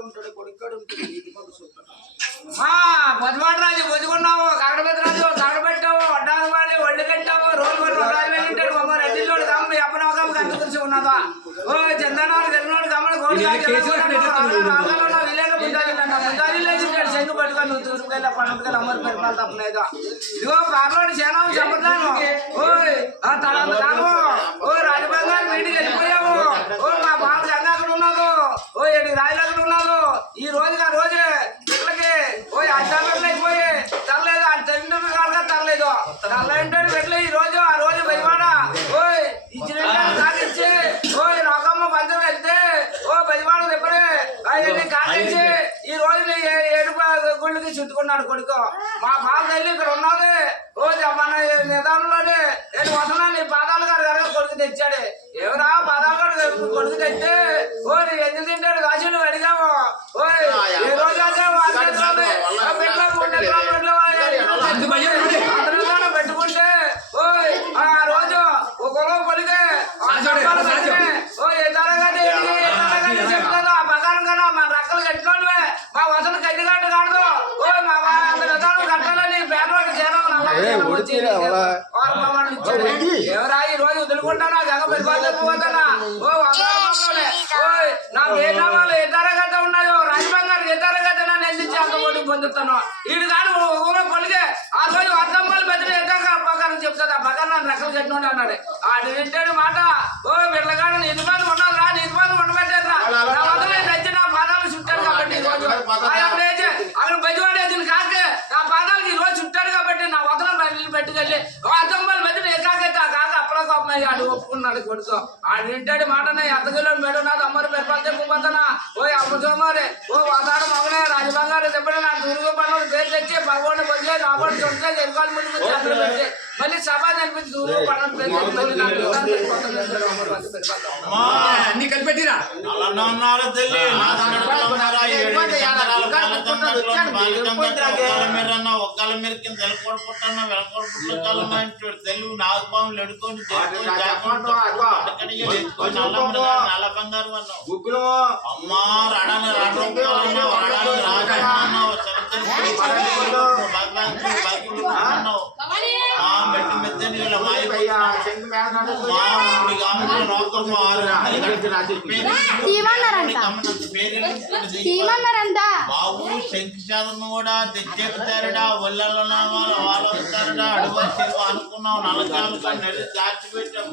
ఉంటాడు కొడుకాడు ఉంటాడు నీటి పండు చూస్తాడు పొద్దుబాటు రాజు పొద్దుకున్నావు కాకడపతి రాజు కాకడ పెట్టావు వడ్డాను వాడి ఒళ్ళు కట్టావు రోజు వాడు వడ్డాలు వెళ్ళింటాడు మమ్మ రెడ్డిలోడు గమ్మ ఎప్పనవకమ్మ గంట గురించి ఉన్నదా ఓ చందనాడు తెలినోడు గమ్మడు కోడి విలేక ముందాజీ లేచింటాడు చెంగు పట్టుకొని నువ్వు తూర్పుకెళ్ళి పండుగలు అమ్మరు పెరపాలు తప్పలేదు ఇదిగో పాపలోడు చేనావు చెబుతాను ఓ తనంత కాను ఓ రాజబంగారు వీటికి వెళ్ళిపోయావు ఓ మా బాబు గంగ అక్కడ ఉన్నాడు ఓ ఏడు రాయలు అక్కడ ఉన్నాడు ఈ రోజుగా రోజే ఇళ్ళకి ఓ అడ్డాలు అయిపోయి తరలేదు ఆ తల్లిదండ్రులు కాదుగా తరలేదు తరలేంటాడు పెట్టలే ఈ రోజు ఆ రోజు బయవాడ ఓ ఇచ్చిన కాకిచ్చి ఓ రాకమ్మ పంచం వెళ్తే ఓ బయవాడ చెప్పరే అవన్నీ కాకిచ్చి ఈ రోజు ఏడుపు గుళ్ళకి చుట్టుకున్నాడు కొడుకు మా బాబు తల్లి ఇక్కడ ఉన్నది ఓ మన నిదానంలోనే నేను వస్తున్నా నీ పాదాలు గారు గారు కొడుకు తెచ్చాడు ఎవరా పాదాలు గారు కొడుకు తెస్తే ఓ నీ ఎందుకు తింటాడు కాశీడు అడిగాము ఓ ఏ రోజు పెట్టుకుంటే ఓ ఆ రోజు ఒక పొలిగే ఓ ఏ తరగతి చెప్తాను ఆ ప్రకారం కదా మా రక్కలు కట్టుకోవడమే మా వసలు కట్టిగట్టు కాదు ఓ మా అందరూ కట్టాలని పేదవాళ్ళు ఎవరా ఈ రోజు వదులుకుంటానా జగ పెరిగిపోతానా ఓ నా ఏ నామాలు ఏ తరగతి ఉన్నాయో రాజబంగారు ఏ తరగతి నేను అంత ఓటు పొందుతాను వీడు కాదు ఊరో పొలిగే ఆ రోజు అర్థంపాలు పెద్దలు ఎట్లా ప్రకారం చెప్తాడు ఆ ప్రకారం నన్ను రెక్కలు కట్టినోడు అన్నాడు ఆడు వింటాడు మాట ఓ వీళ్ళగాడు నీ ఇదిమంది ఉండాలి రా నీ ఇదిమంది ఉండబెట్టారు రా నా వదలే నచ్చి నా పాదాలు చుట్టాడు కాబట్టి ఈ రోజు అక్కడ బయటపడేది కాకే నా పాదాలకి ఈ రోజు చుట్టాడు కాబట్టి నా వదల పెట్టుకెళ్ళి అర్థంపాలు పెద్దలు ఎక్కాకైతే ఆ కాక అప్పటికమ్మాయి ఆడు ఒప్పుకున్నాడు కొడుకు ఆడు వింటాడు మాట అత్తగిలో మెడు నాది అమ్మరు పెరపాలు చెప్పుకుంటానా ఓ అమ్మ సోమారి ఓ వాతాడు మగనే రాజబంగారు చెప్పండి నా దూరుగు పనులు పేరు తెచ్చి భగవాన్ బదిలే రాబడి చొట్టే ఎరుకాలు ముందు అక్కడ పెట్టి మళ్ళీ సభ అనిపించి దూరుగు పనులు పేరు అన్ని కలిపెట్టిరా ఒక్కల మీద కింద తెలకొడుకుంటున్నా వెలకొడుకుంటున్న కాలం తెలుగు నాగపాములు ఎడుకొని నల్ల బంగారు అన్నావు అమ్మా రాడాను రాజన్నావు మెట్టి మెత్తని బాబు శంఖశాలను కూడా తెచ్చేస్తారడా ఒళ్ళలో వాళ్ళు వస్తారడా అడుగు అనుకున్నావు నల్లకాలు నెల్లి దాచిపెట్టాం